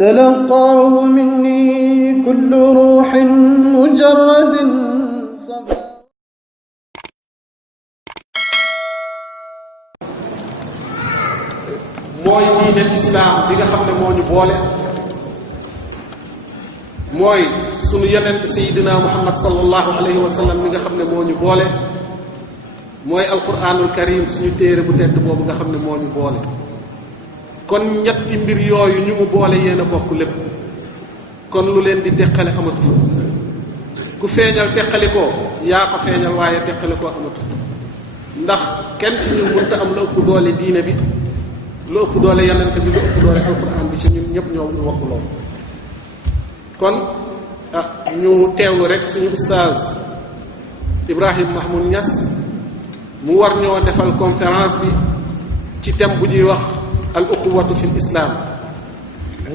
تلقاه مني كل روح مجرد صفا. mooy diine islaam bi nga xam ne moo ñu boole, mooy sunu yonent sayidina muhammad sallallahu alayhi wa sallam mi nga xam ne moo ñu boole, mooy alquranul karim suñu téere bu tedd boobu nga xam ne moo ñu boole. kon ñetti mbir yooyu ñu mu boole yéen a bokk lépp, kon lu leen di teqale amatu fa. ku feeñal teqali ko yaa ko feeñal, waaye teqali koo amatu fa, ndax kenn ci ñun mënta am lu ëpp doole diine bi, lu ëpp doole yonent bi, lu ëpp doole alquran bi ci ñun ñëpp ñoo ñu bokk loolu. kon ñu teewlu rek suñu ustaaz Ibrahim Mahmoud Niass mu war ñoo defal conférence bi ci thème bu ñuy wax al uxuwatu fi l islam,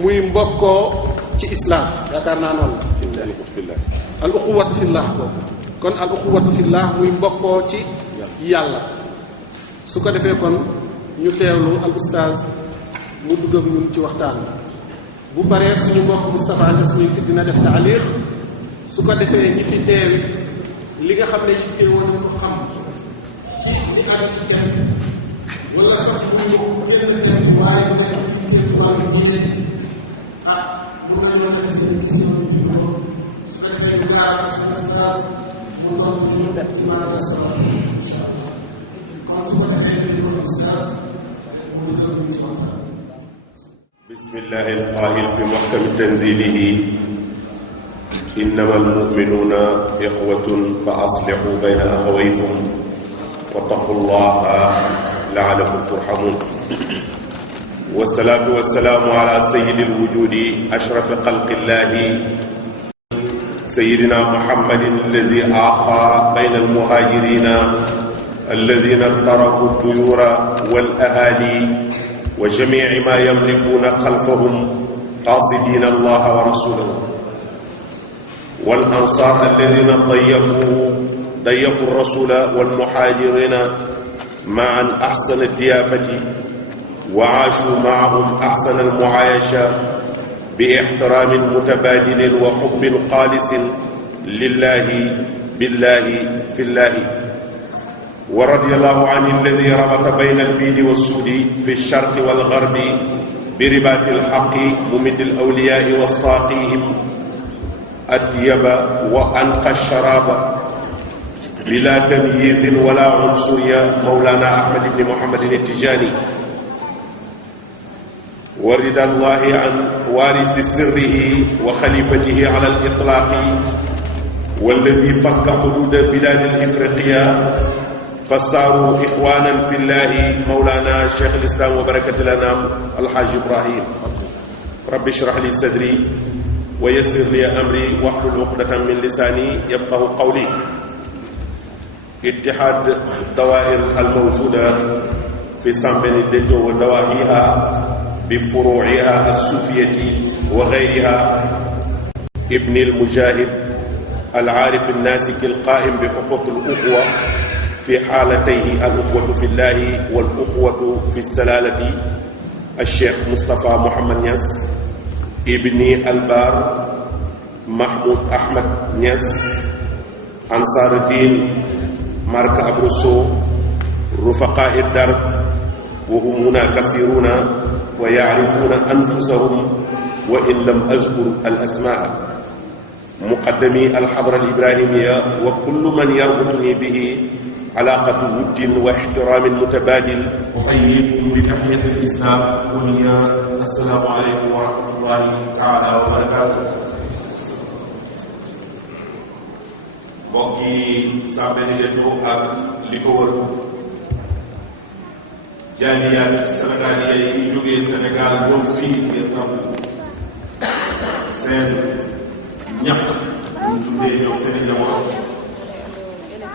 muy mbokkoo ci islam. yaakaar naa noonu la al uxuwatu fillah boobu. kon al uxuwatu fillah muy mbokkoo ci yàlla. su ko defee kon ñu teewlu al ustaaz mu dugg ak ñun ci waxtaan bu paree suñu mbokk Moustapha Niass mi fi dina def taaliq. su ko defee ñi fi teewi li nga xam ne yittee woon na ko xam ci li aju ci kenn wala sax bu ñu génn kenn waaye bu nekk ci génn wàllu diine mun nañoo def seen question yu juddoo. su fekkee ñu gaaral suñu ustaaz mu tontu ñu ci maanaam sama incha allah. kon su ko defee ñu ko ustaaz mu dugg ñu ci waxtaan. bismillahi alqaa'il fi muhkami tanzilihi innama almu'minuuna ixwatun fa aslihu bayna axawaykum wattaqu llaha la'allakum turhamun. wasalaatu wasalaamu ala sayyidi alwujudi ashrafi xalqillahi sayyidina muhammadin alladi aaqa bayna almuhaajirina alladina taraku duyura wal ahali wa jamici ma yamlikuuna xalfahum qaasidiina allaha wa rasulahu wal ansaar alladina dayafu rasula wal muhaajirina maan axsana diyaafati wa aashu maahum axsana almuaayasha bi ixtiraamin mutabaadilin wa xubbin xaalisin lillahi billahi fillahi. wa radiyallahu an alladi rabata bayna albiidi wassuudi fi lsharqi walgarbi bi ribaati alxaqi mumiddi alawliyaai wa saaqihim atyaba wa anqa sharaaba bila tamyiizin wala unsuriya mawlaana ahmad ibni muhammadin attijaani. wa ridallahi an waarisi sirrihi wa xalifatihi ala al-itlaaqi wallazi fakka xuduuda bilaadi al-ifriqiya fasaaru ixwaanan fi llaahi mawlaana cheikh al-islaam wa barakatil anaam alxaaj Ibrahim. rabbi shrah li sadri wa yassir li amri wahlul uqdatan min lisaani yafqahu qawli. ittihaad dawaa'ir al-mawjuuda fi Sambeni Detto wa dawaahiha bi furuu'iha as-suufiyati wa ghayriha ibni al-mujaahid al-aarif an-naasik al-qaa'im bi huquuq al-uxwa fi xaalatayhi al-uxwatu fi llaahi wal uxwatu fi salaalati al-cheikh Moustapha Mouhamad Niass ibni al-Baar Mahmoud Ahmad Niass Ansaaruddin Marka Abroso rufaqaa'i darb wa hum huna kasiruuna wa yaarifuuna anfusahum wa in lam azkur al asmaa. muqaddami alxadra alibrahimiya wa kullu man yarbutuni bihi alaaqatu wuddin wa ixtiraamin mutabaadil. uxayyikum bi taxiyati alislaam wa hiya assalaamu aleykum wa rahmatullahi taala wa barakaatu. mbokki Sambeni Detto ak li ko wër, jaaliyaat sénégalais yi jógee Sénégal ñëw fii ngir am seen ñaq ñu dundee ñëw seen i njaboot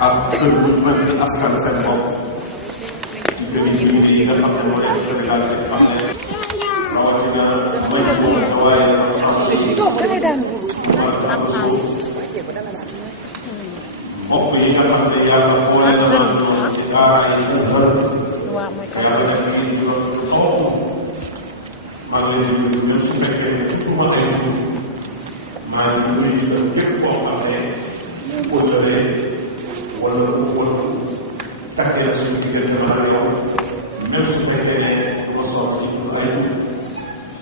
ak kër bu mën di askan seen bopp ci dëkk yi nga xam ne moo nekk Sénégal ci xam ne rawatina may boobu waaye mbokk yi nga xam ne yàlla boole na ci daara yi yàlla na ngi maa ngi leen di nuyu même su fekkee maa ngi nuyu itam képp koo xam ne kóllëre wala wala takkee la suñu diggante ma ak yow même su fekkee ne ma soog ci lu ay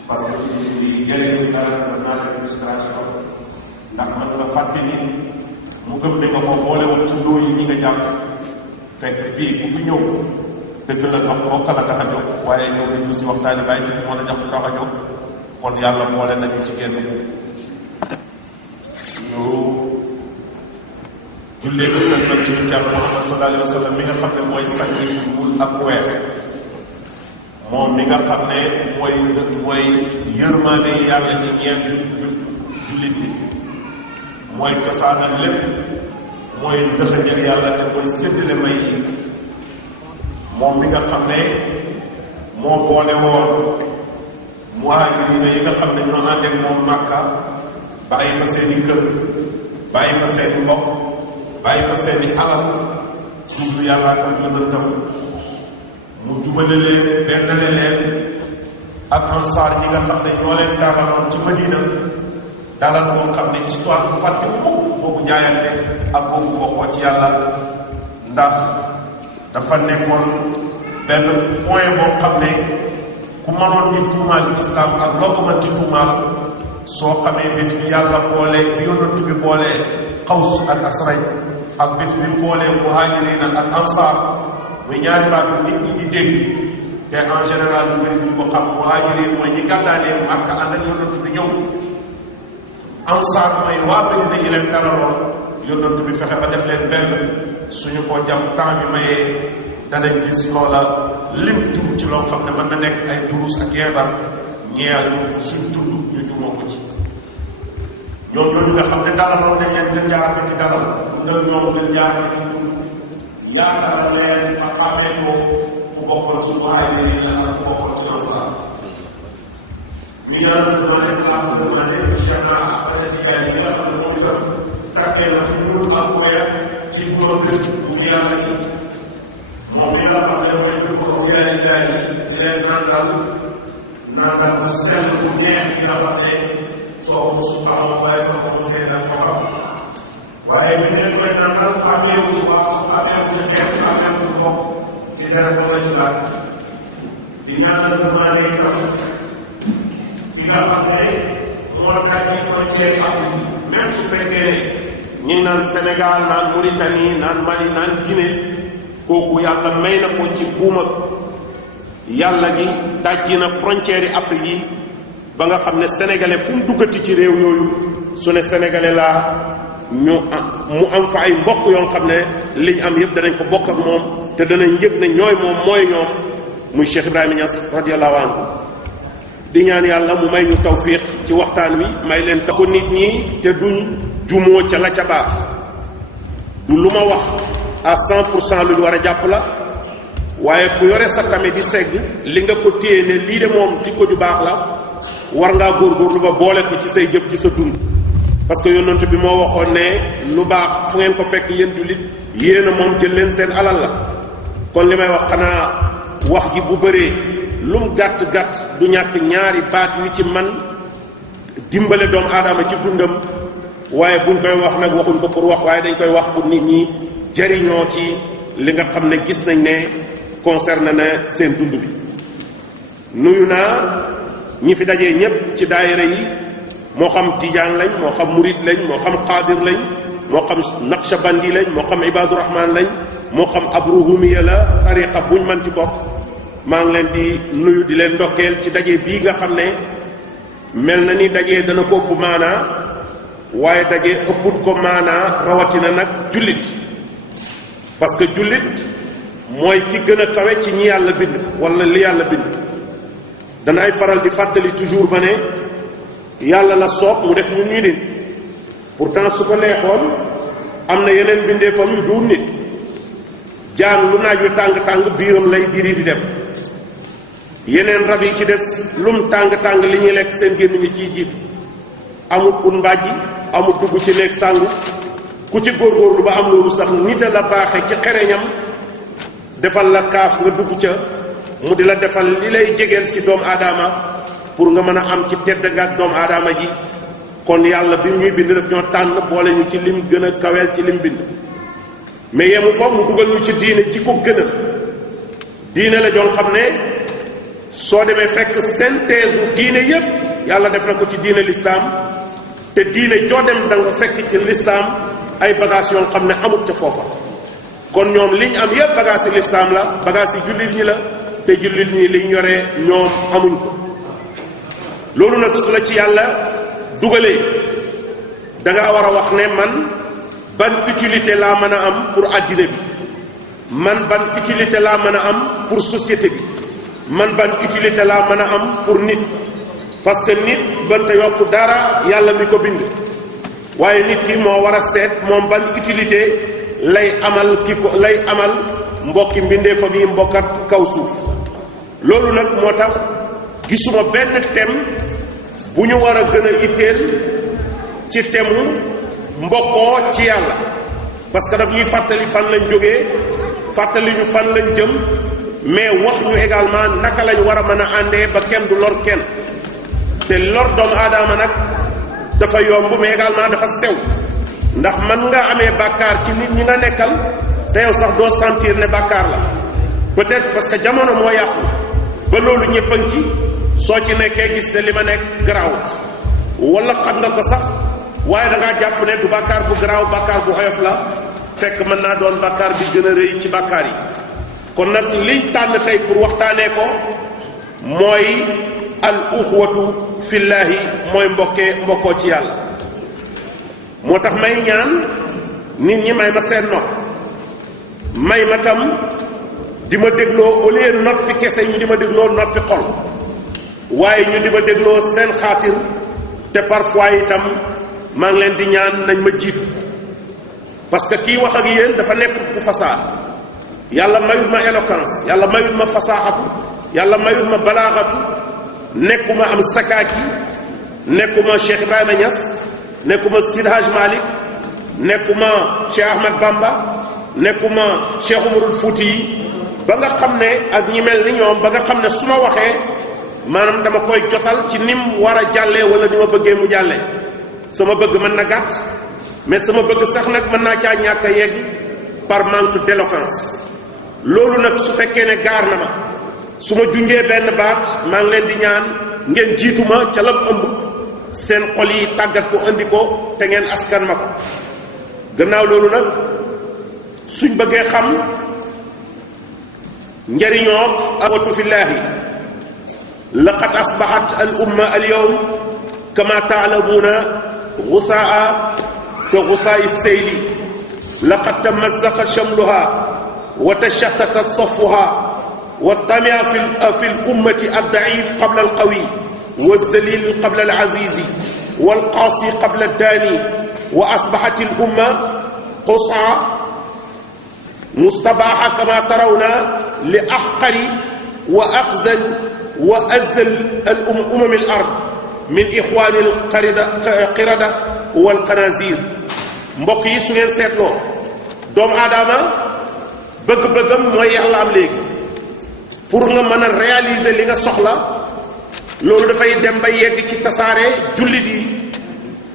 parce que ci li jëlee dara naa def frustration ndax man nga fàtte nit mu gëm ne nga ko boolewul ci ndóo yi ñi nga jàpp fekk fii ku fi ñëw dëgg la dox bokk la tax a jóg waaye ñëw nañ ko si waxtaani bàyyi tuuti moo la jox tax a jóg kon yàlla boole nañu ci génn ñu jullee ko sellal ci yonent yàlla Muhammad sallallahu alayhi wa sallam mi nga xam ne mooy sang yu ñuul ak weer moom mi nga xam ne mooy yërmaande yàlla ñi ñeent jullit yi mooy cosaanal lépp mooy dëxëñal yàlla te mooy séddale may yi moom mi nga xam ne moo boole woon muhaajiriina yi nga xam ne ñoo ànd ak moom Makka bàyyi fa seeni kër bàyyi fa seeni mbokk bàyyi fa seeni alal jublu yàlla ak yonentam mu jubale leen bennale leen ak ansaar ñi nga xam ne ñoo leen dalaloon ci Madina dalal boo xam ne histoire bu fàtte mukk boobu jaayante ak boobu bokkoo ci yàlla ndax dafa nekkoon benn point boo xam ne ku mënoon di tuumaal islam ak loo ko mën ci tuumaal soo xamee bés bi yàlla boole bi yonent bi boolee Xaws ak Asraj ak bés bi boolee muhaajiriina ak ansaar muy ñaari baatu nit ñi di dégg te en général lu bëri ñu ko xam muhaajiriin mooy ñi gàddaanee Makka ànd ak yonent bi ñëw ansaar mooy waa Madina yi leen dalaloon yonent bi fexe ba def leen benn suñu ko jam temps bi mayee danañ gis loola lim jum ci loo xam ne mën na nekk ay durus ak yeebar ñeel ñu suñ tudd ñu jumoo ko ci ñoom ñooñu nga xam ne dalaloon nañ leen gën jaarate ci dalal nga ñoom gën jaarate ci yaakaar leen ma xamee ko ku bokkoon ci muhaajiriin la ak ku bokkoon ci ansaar ñu ñaan demandé la demandé chana après tiyaay yi nga xam ne moom itam tàkkee la ci ñuul ak weer ci juróom bu mu yàlla yi moom mi nga xam ne mooy dugg ak yaay yaay yi di leen nandal bu sell bu neex yi nga xam ne soo ko su amoo waaye soo ko mosee nag ko xam waaye bi ngeen koy nandal xamee wu waa su xamee wu ci xeet xamee wu ci bopp ci dara ko la ci laaj di ñaanal demandé itam ki nga xam ne moo dajji frontière Afrique même su fekkee ñi naan Sénégal naan Mauritanie naan Mali naan Guinée kooku yàlla may na ko ci buuma yàlla gi dajji na frontière yi Afrique yi ba nga xam ne sénégalais fu mu duggati ci réew yooyu su ne sénégalais laa mu am fa ay mbokk yoo xam ne liñ am yëpp danañ ko bokk ak moom te danañ yëg ne ñooy moom mooy ñoom muy Cheikh Ibrahima Niass radiyallahu anhu di ñaan yàlla mu may ñu tawfiq ci waxtaan wi may leen ta ko nit ñi te duñ jumoo ca la ca baax du lu ma wax à 100% lu ñu war a jàpp la waaye ku yore sa kame di segg li nga ko téye ne lii de moom jikko ju baax la war ngaa góorgóorlu ba boole ko ci say jëf ci sa dund parce que yonent bi moo waxoon ne lu baax fu ngeen ko fekk yéen jullit yéen a moom jël leen seen alal la kon li may wax xanaa wax ji bu bëree lum gàtt-gàtt du ñàkk ñaari baat yu ci man dimbale doomu aadama ci dundam waaye buñ koy wax nag waxuñ ko pour wax waaye dañ koy wax pour nit ñi jariñoo ci li nga xam ne gis nañ ne concerné na seen dund bi nuyu naa ñi fi dajee ñépp ci daayira yi moo xam tijaan lañ moo xam murid lañ moo xam qaadir lañ moo xam naqshbandi lañ moo xam ibaadu rahmaan lañ moo xam abruhumiya la tariqa buñ mën ci bokk maa ngi leen di nuyu di leen ndokkeel ci daje bii nga xam ne mel na ni daje dana ko ëpp maanaa waaye daje ëpput ko maanaa rawatina nag jullit parce que jullit mooy ki gën a kawe ci ñi yàlla bind wala li yàlla bind danaay faral di fàttali toujours ba ne yàlla la soob mu def ñu ñuy nit pourtant su ko neexoon am na yeneen bindeefam yu duur nit jaan lu naaj wi tàng-tàng biiram lay diri di dem yeneen rab yi ci des lum tàng-tàng li ñuy lekk seen gémmiñ ñi ciy jiitu amut un mbàjji amut dugg ci néeg sàngu ku ci góorgóorlu ba am loolu sax nit a la baaxe ci xereñam defal la kaaf nga dugg ca mu di la defal li lay jegeel si doomu aadama pour nga mën a am ci tedd nga ak doomu aadama ji kon yàlla bi ñuy bind daf ñoo tànn boole ñu ci lim gën a kaweel ci lim bind mais yemu fa mu dugal ñu ci diine ji ko gënal diine la joon xam ne soo demee fekk synthèse diine yépp yàlla def na ko ci diine l'islam te diine joo dem da nga fekk ci l'islam ay bagages yoo xam ne amut ca foofa kon ñoom li ñu am yépp bagages yi l'islam la bagages yi jullit ñi la te jullit ñi liñ yoree ñoom amuñ ko loolu nag su la ci yàlla dugalee danga war a wax ne man ban utilité laa mën a am pour àddina bi man ban utilité laa mën a am pour société bi man ban utilité laa mën a am pour nit parce que nit banta yokk dara yàlla mi ko bind waaye nit ki moo war a seet moom ban utilité lay amal lay amal mbokki mbindeefam yi mbokkat kaw suuf loolu nag moo tax gisuma benn thème bu ñu war a gën a itteel ci thème mbokkoo ci yàlla parce que daf ñuy fàttali fan lañ jógee fàttali ñu fan lañ jëm mais wax ñu également naka lañ war a mën a àndee ba kenn du lor kenn te lor doomu aadama nag dafa yomb mais également dafa sew ndax man nga amee bàkkaar ci nit ñi nga nekkal te yow sax doo sentir ne bàkkaar la peut-être parce que jamono moo yàqu ba loolu ñëpp a ngi ci soo ci nekkee gis ne li ma nekk garaawut wala xam nga ko sax waaye da ngaa jàpp ne du bàkkaar bu garaaw bàkkaar bu oyof la fekk mën naa doon bàkkaar bi gën a rëy ci bàkkaar yi kon nag liñ tànn tey pour waxtaanee ko mooy al uxwatu fillaahi mooy mbokkoo ci yàlla moo tax may ñaan nit ñi may ma seen nopp may ma tam di ma dégloo au lieu noppi kese ñu di ma dégloo noppi xol waaye ñu di ma dégloo seen xaatir te parfois itam maa ngi leen di ñaan nañ ma jiitu parce que kii wax ak yéen dafa nekk ku fasaa yàlla mayut ma éloquence yàlla mayut ma fasaaxatu yàlla mayut ma balaaxatu nekkuma am sakaaki nekkuma Cheikh Ibrahima Niass nekkuma Sidi Hadj Malick nekkuma Cheikh Ahmad Bamba nekkuma Cheikh Umarul Fouti yi ba nga xam ne ak ñi mel ni ñoom ba nga xam ne su ma waxee maanaam dama koy jotal ci nim war a jàllee wala ni ma bëggee mu jàllee sama bëgg mën na gàtt mais sama bëgg sax nag mën naa caa ñàkk a yegg par manque d'éloquence loolu nag su fekkee ne gaar na ma su ma junjee benn baat maa ngi leen di ñaan ngeen jiitu ma ca lam ëmb seen xol yi tàggat ko andi ko te ngeen askan ma ko gannaaw loolu nag suñ bëggee xam njariñoo uxwatu fillaahi laqad asbaxat al umma al yawm kama taalamuuna gusaa ka gusaai seyli laqad tamazaqa shamluha wa tashattata safuha wa tamia fi l ummati addaif qabla alqawi والذليل قبل العزيز والقاسي قبل الداني وأصبحت الأمة قصعى مستباحة كما ترون لأحقر وأخزن وأزل الأمم الأرض من إخوان القردة والقنازير mbokk yi su ngeen seetloo doomu aadama bëgg-bëggam mooy yàlla am léegi pour nga mën a réaliser li nga soxla loolu dafay dem ba yegg ci tasaare jullit yi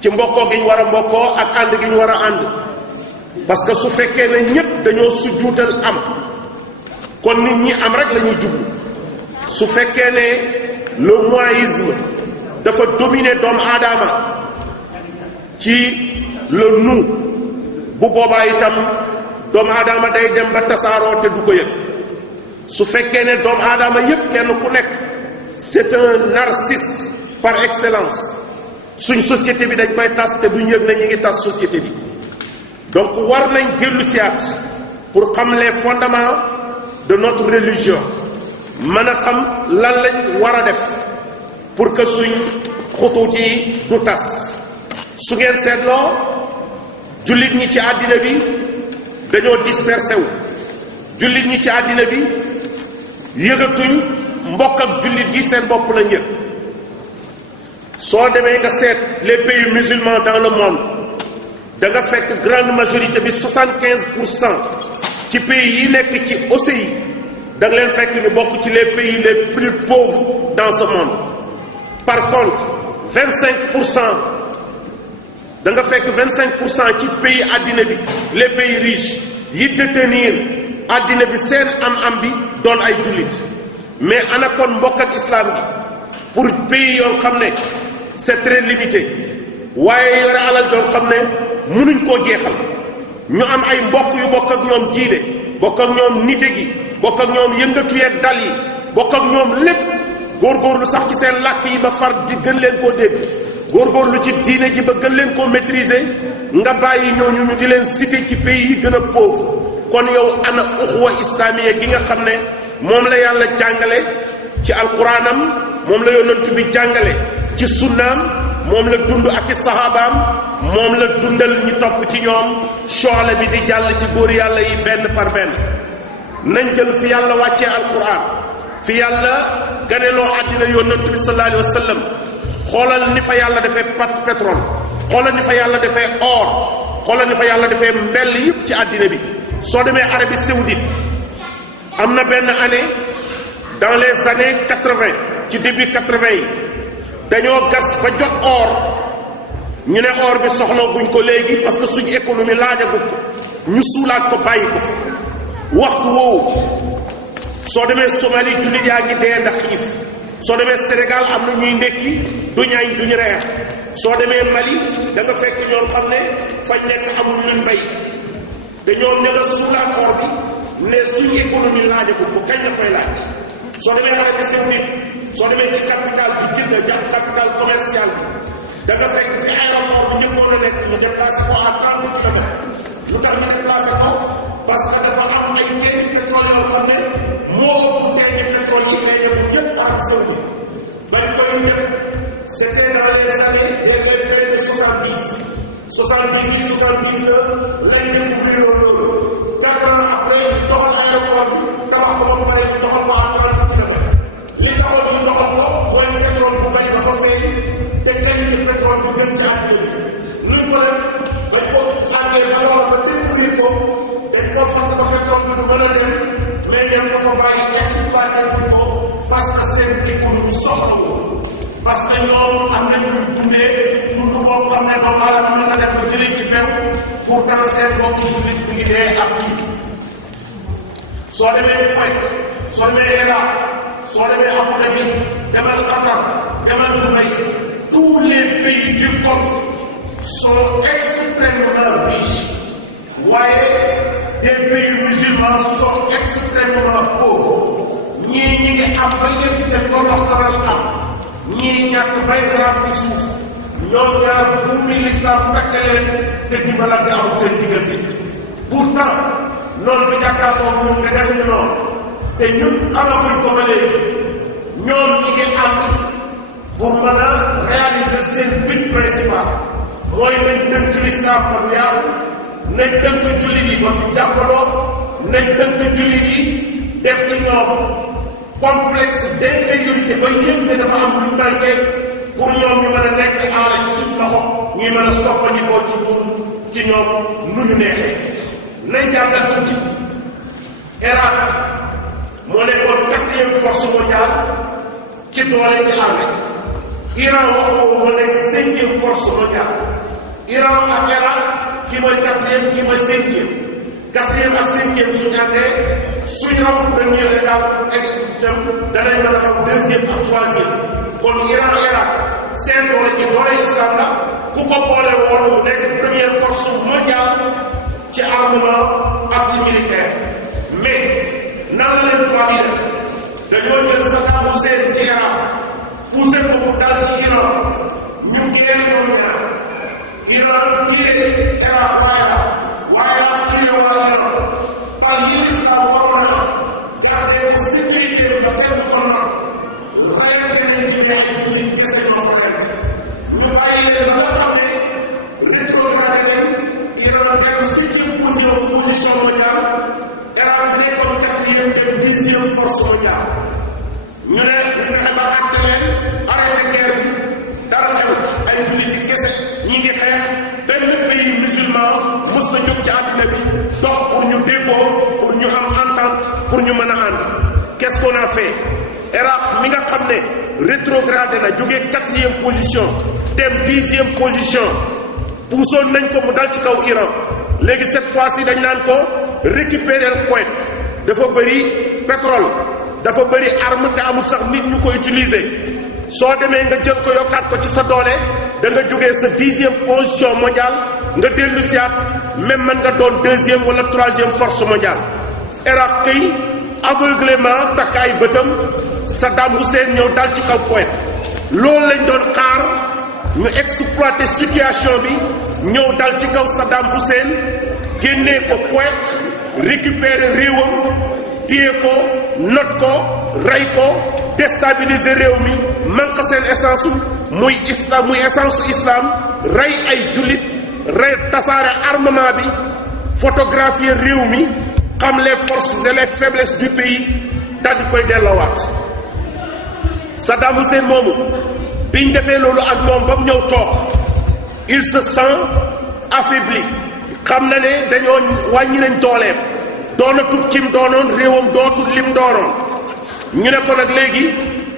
ci mbokkoo gi ñu war a mbokkoo ak ànd gi ñu war a ànd parce que su fekkee ne ñépp dañoo sujjuutal am kon nit ñi am rek la ñuy jublu su fekkee ne le moïsme dafa dominer doomu aadama ci le nu bu boobaa itam doomu aadama day dem ba tasaaroo te du ko yëg su fekkee ne doomu aadama yépp kenn ku nekk c'est un narcissiste par excellence suñ société bi dañ koy tas te duñ yëg ne ñu ngi tas société bi donc war nañ dellu siyaat pour xam les fondements de notre religion mën a xam lan lañ war a def pour que suñ xutuut yi du tas su ngeen seetloo jullit ñi ci àddina bi dañoo dispersé wu jullit ñi ci àddina bi yëgatuñ mbokk ak jullit yi seen bopp lañ yëg soo demee nga seet les pays musulmans dans le monde da nga fekk grande majorité bi 75% ci pays yi nekk ci OCI da nga leen fekk ñu bokk ci les pays les plus pauvres dans ce monde par contre 25% da nga fekk 25% ci pays àddina bi les pays riches yi détenir àddina bi seen am-am bi doon ay jullit mais ana kon mbokk ak islam gi pour pays yoo xam ne c'est très limité waaye yore alal joo xam ne mënuñ koo jeexal ñu am ay mbokk yu bokk ak ñoom diine bokk ak ñoom nite gi bokk ak ñoom yëngatu yeeg dal yi bokk ak ñoom lépp góorgóorlu sax ci seen làkk yi ba far di gën leen koo dégg góorgóorlu ci diine ji ba gën leen koo maîtriser nga bàyyi ñooñu ñu di leen cité ci pays yi gën a pauvre kon yow ana uxwa islamiya gi nga xam ne moom la yàlla jàngale ci alquranam moom la yonent bi jàngale ci sunnaam moom la dund ak i sahabaam moom la dundal ñi topp ci ñoom soxla bi di jàll ci góor yàlla yi benn par benn nañ jël fi yàlla wàccee alquran fi yàlla ganeloo àddina yonent bi sallallahu alayhi wa sallam xoolal ni fa yàlla defee pétrole xoolal ni fa yàlla defee or xoolal ni fa yàlla defee mbell yëpp ci àddina bi soo demee Arabie Saoudite am na benn année dans les années 80 ci début 80 yi dañoo gas ba jot or ñu ne or bi soxla guñ ko léegi parce que suñu économie laajagut ko ñu suulaat ko bàyyi ko fi waxtu woowu soo demee Somalie jullit yaa ngi dee ndax xiif soo demee Sénégal am na ñuy ndekki duñ añ duñ reer soo demee Mali da nga fekk ñoom xam ne fañ nekk amul luñ bay dañoo ne nga suulaat or bi ne suñu économie laajagut ko kañ la koy laaj soo demee Arabie Saoudite soo demee ci capital bi Jidda jàpp capital commercial bi da nga fekk fi aéroport bi njëkkoon a nekk ñu déplacé ko à 30 kilomètres lu tax ñu déplacé ko parce que dafa am ay teeni pétrole yoo xam ne moo ëpp teeni pétrole yi fay yëpp ñëpp Arabie Saoudite bañ koy def c'était dans les années de 70 78 79 lañ découvrir loolu 4 ans après doxal aéroport bi tabax ko ba mu pare doxal ko à 30 kilomètres li taxoon ñu doxal ko mooy pétrole bu bari dafa fay te qualité pétrole bu gën ci àddina bi luñ ko def bañ ko àndee ba loolu ba découvrir ko dañ koo fàtt ba pétrole bi du mën a dem mais dem ko fa bàyyi exploité wuñ ko parce que seen économie soxla ko parce que ñoom am nañ luñ dundee dund boo xam ne doomu aadama mën na dem ko jëlee ci beew pourtant seen mbokk jullit mi ngi dee ak kii soo demee Kuwait soo demee Irak soo demee Abu Dhabi demal Qatar demal Dubaï tous les pays du Golfe sont extrêmement riches waaye des pays musulmans sont extrêmement pauvres ñii ñi ngi am ba yëg te tolloxtaral am ñii ñàkk bay raam bi suuf ñoom ñaar buumi l'islam takk leen te dimbalante amul seen diggante pourtant noonu bi jàkkaarloo ñun te def ñu noonu te ñun xamaguñ ko ba léegi ñoom ñi ngi ànd pour mën a réaliser seen but principal mooy nañ dënk l'islam ba mu yaatu nañ dënk jullit yi ba mu jàppaloo nañ dënk jullit yi def ci ñoom complexe d'infériorité ba yëpp ne dafa am luñ manqué pour ñoom ñu mën a nekk aala ci suñu loxo ñuy mën a soppandikoo ci dund ci ñoom nu ñu neexee nañ jàngal tuuti Irak moo nekkoon 4e force mondiale ci doole ci armée Iran wax ko moo nekk 5e force mondiale Iran ak Irak ki mooy 4e ki mooy 5e 4e ak 5e suñu àndee suñu raw dañuy égal dem danañ mën a raw 2e ak 3e kon Iran Irak seen doole ci doole islam la ku ko boole woon mu nekk première force mondiale ci armement ak ci militaire mais nan la leen tubaab yi def dañoo jël Saddam Hussein ci Irak poussé ko mu dal ci Iran ñu génn ñoom ñaar Iran téye Irak waaye Irak téye waa Iran par yi l'islam waroon a garder ko sécurité ba kenn ko noonu rayante nañ ci ñaari jullit kese ñoo ko rek ñu bàyyi leen ba nga xam ne rétrogradé nañ Iran dellu 5e position mondiale Iran nekkoon 4e dem 10e force mondiale ñu ne ñu fexe ba àtte leen arrêté guerre bi dara xewut ay jullit kese ñi ngi xeex benn pays musulman mës na jóg ci àddina bi dox pour ñu déggoo pour ñu am entente pour ñu mën a ànd qu'est-ce qu'on a fait Irak mi nga xam ne rétrogradé na jógee 4e position dem 10e position puusoon nañ ko mu dal ci kaw Iran léegi cette fois-ci dañ naan ko récupérer le Koweït dafa bëri pétrole dafa bëri arme te amul sax nit ñu ko utiliser soo demee nga jël ko yokkaat ko ci sa doole da nga jógee sa 10e position mondiale nga dellu siyaat même man nga doon 2e wala 3e force mondiale. Irak kay aveuglément takk ay bëtam Saddam Hussein ñëw dal ci kaw Koweït loolu lañ doon xaar ñu exploiter situation bi ñëw dal ci kaw Saddam Hussein génnee ko Koweït récupérer réewam téye ko not ko rey ko déstabiliser réew mi manque seen essence muy islam muy essence islam rey ay jullit rey tasaare armement bi photographier réew mi xam les forces et les faiblesses du pays daal di koy delloowaat Saddam Hussein moomu biñ defee loolu ak moom ba mu ñëw toog il se sent affaibli xam na ne dañoo wàññi nañ dooleem doonatul kim doonoon réewam dootul lim doonoon ñu ne ko nag léegi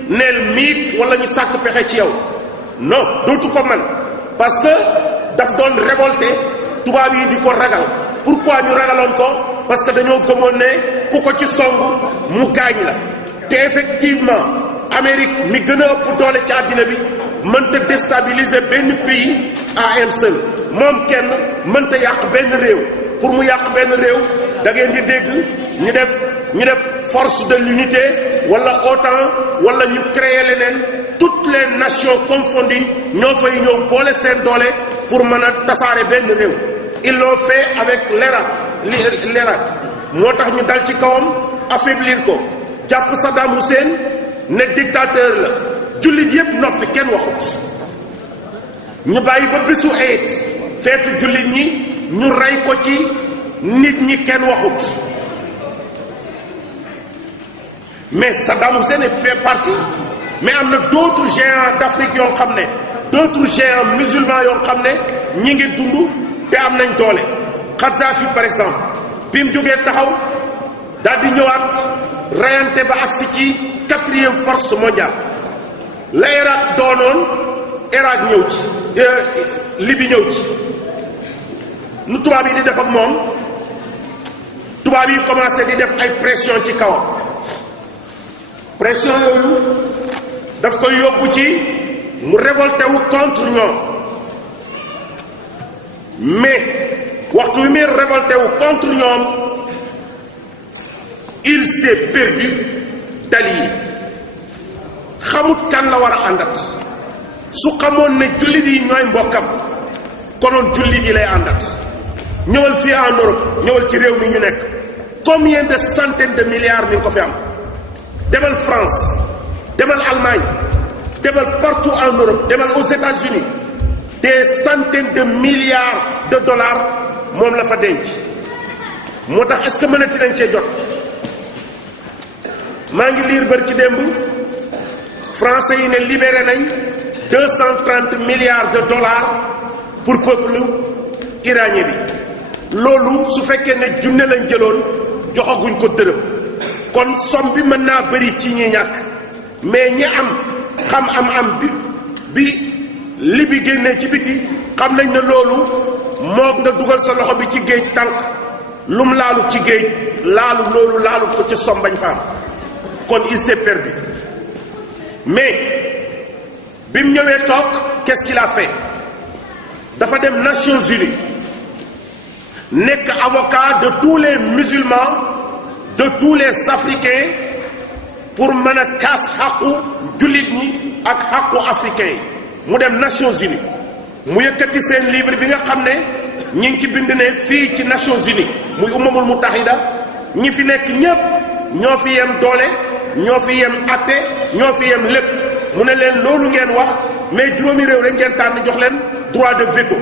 neel miig wala ñu sàkk pexe ci yow non dootu ko man parce que daf doon révolté tubaab yi di ko ragal pourquoi ñu ragaloon ko parce que dañoo gëmoon ne ku ko ci song mu gaañ la te effectivement Amérique mi gën a ëpp doole ci àddina bi mënta déstabiliser benn pays à elle seule moom kenn mënta yàq benn réew pour mu yàq benn réew da ngeen di dégg ñu def force de l'unité wala OTAN wala ñu créer leneen toutes les nations confondues ñoo fay ñëw boole seen doole pour mën a tasaare benn réew ils l'ont fait avec l'Irak moo tax ñu dal ci kawam affaiblir ko jàpp Saddam Hussein ne dictateur la jullit yépp noppi kenn waxut ñu bàyyi ba bésu ayit feetu jullit ñi ñu rey ko ci nit ñi kenn waxut mais Saddam Hussein est parti mais am na d'autres géants d'Afrique yoo xam ne d'autres géants musulmans yoo xam ne ñi ngi dund te am nañ doole Kadhafi par exemple bi mu jógee taxaw daal di ñëwaat reyante ba agsi ci 4e force mondiale la Irak doonoon Irak ñëw ci Libye ñëw ci nu tubaab yi di def ak moom tubaab yi commencé di def ay pression ci kawam pression yooyu daf koy yóbbu ci mu révolté wu contre ñoom mais waxtu wi muy révolté wu contre ñoom il s'est perdu d'alliés xamut kan la war a àndat su xamoon ne jullit yi ñooy mbokkam konoon jullit yi lay àndat ñëwal fii en Europe ñëwal ci réew mi ñu nekk combien de centaines de milliards mi ngi ko fi am demal France demal Allemagne demal partout en Europe demal aux États-Unis des centaines de milliards de dollars moom la fa denc moo tax est-ce que mënati nañ cee jot maa ngi liir bër ci démb français yi ne libéré nañ 230 milliards de dollars pour peuple iranien bi loolu su fekkee ne junne lañ jëloon joxaguñ ko dërëm kon somme bi mën naa bëri ci ñi ñàkk mais ñi am am bi li bi génnee ci biti xam nañ ne loolu moog nga dugal sa loxo bi ci géej tànk lum laalu ci géej loolu laalu ko ci somme bañ fa am kon il s'est perdu mais bi mu ñëwee toog qu'est-ce qu'il a fait dafa dem Nations Unies nekk avocat de tous les musulmans de tous les africains pour mën a kaas xàqu jullit ñi ak xàqu africains yi mu dem Nations Unies mu yëkkati seen livre bi nga xam ne ñi ngi ci bind ne fii ci Nations Unies muy umamul mutahida ñi fi nekk ñépp ñoo fi yem doole ñoo fi yem atte ñoo fi yem lépp mu ne leen loolu ngeen wax mais juróomi réew lañ ngeen tànn jox leen droit de veto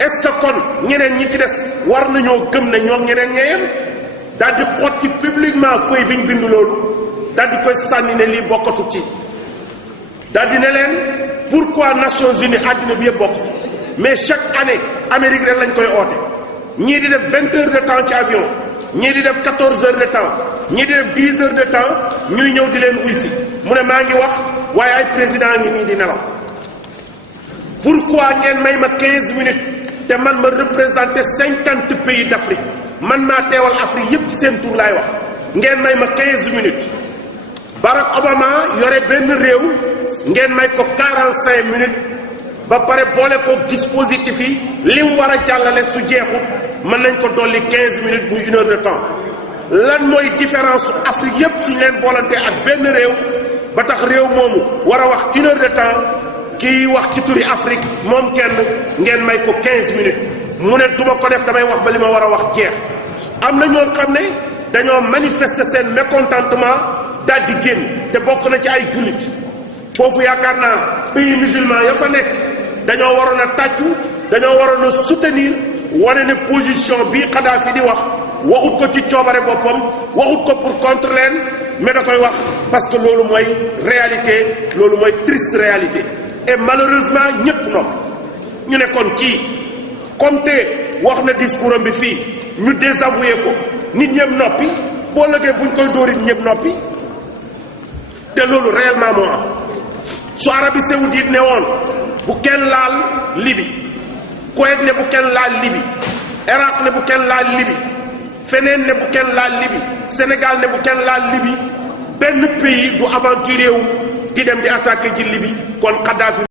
est-ce que kon ñeneen ñi ci des war nañoo gëm ne ñoo ñeneen ñeyem daal di xotti publiquement feuille bi ñu bind loolu daal di koy sànni ne lii bokkatu ci daal di ne leen pourquoi Nations Unies àddina bi yëpp bokk mais chaque année Amérique rek lañ koy oote ñii di def 20 heures de temps ci avion ñii di def 14 heures de temps ñii di def 10 heures de temps ñuy ñëw di leen uy si mu ne maa ngi wax waaye ay président ngi nii di nelaw pourquoi ngeen may ma 15 minutes te man ma représenté 50 pays d'Afrique man maa teewal Afrique yépp ci seen tur laay wax ngeen may ma 15 minutes Barack Obama yore benn réew ngeen may ko 45 minutes ba pare boole ko dispositif yi li mu war a jàllale su jeexut mën nañ ko dolli 15 minutes muy 1 heure de temps lan mooy différence su Afrique yépp suñu leen boolante ak benn réew ba tax réew moomu war a wax 1 heure de temps kii wax ci turi Afrique moom kenn ngeen may ko 15 minutes mu ne duma ko def damay wax ba li ma war a wax jeex am na ñoo xam ne dañoo manifester seen mécontentement daal di génn te bokk na ci ay jullit foofu yaakaar naa pays musulman ya fa nekk dañoo waroon a tàccu dañoo waroon a soutenir wane ne position bii Kadhafi di wax waxut ko ci coobare boppam waxut ko pour contre leen mais da koy wax parce que loolu mooy réalité loolu mooy triste réalité et malheureusement ñëpp nopp ñu ne kon kii comme te wax na discours am bi fii ñu désavoué ko nit ñëpp noppi boo lëgee buñ koy dóorit ñëpp noppi te loolu réellement moo am su Arabie Saoudite ne woon bu kenn laal Libye Koweït ne bu kenn laal Libye Irak ne bu kenn laal Libye feneen ne bu kenn laal Libye Sénégal ne bu kenn laal Libye benn pays du aventuré wu di dem di attaquer ji Libye kon Kadhafi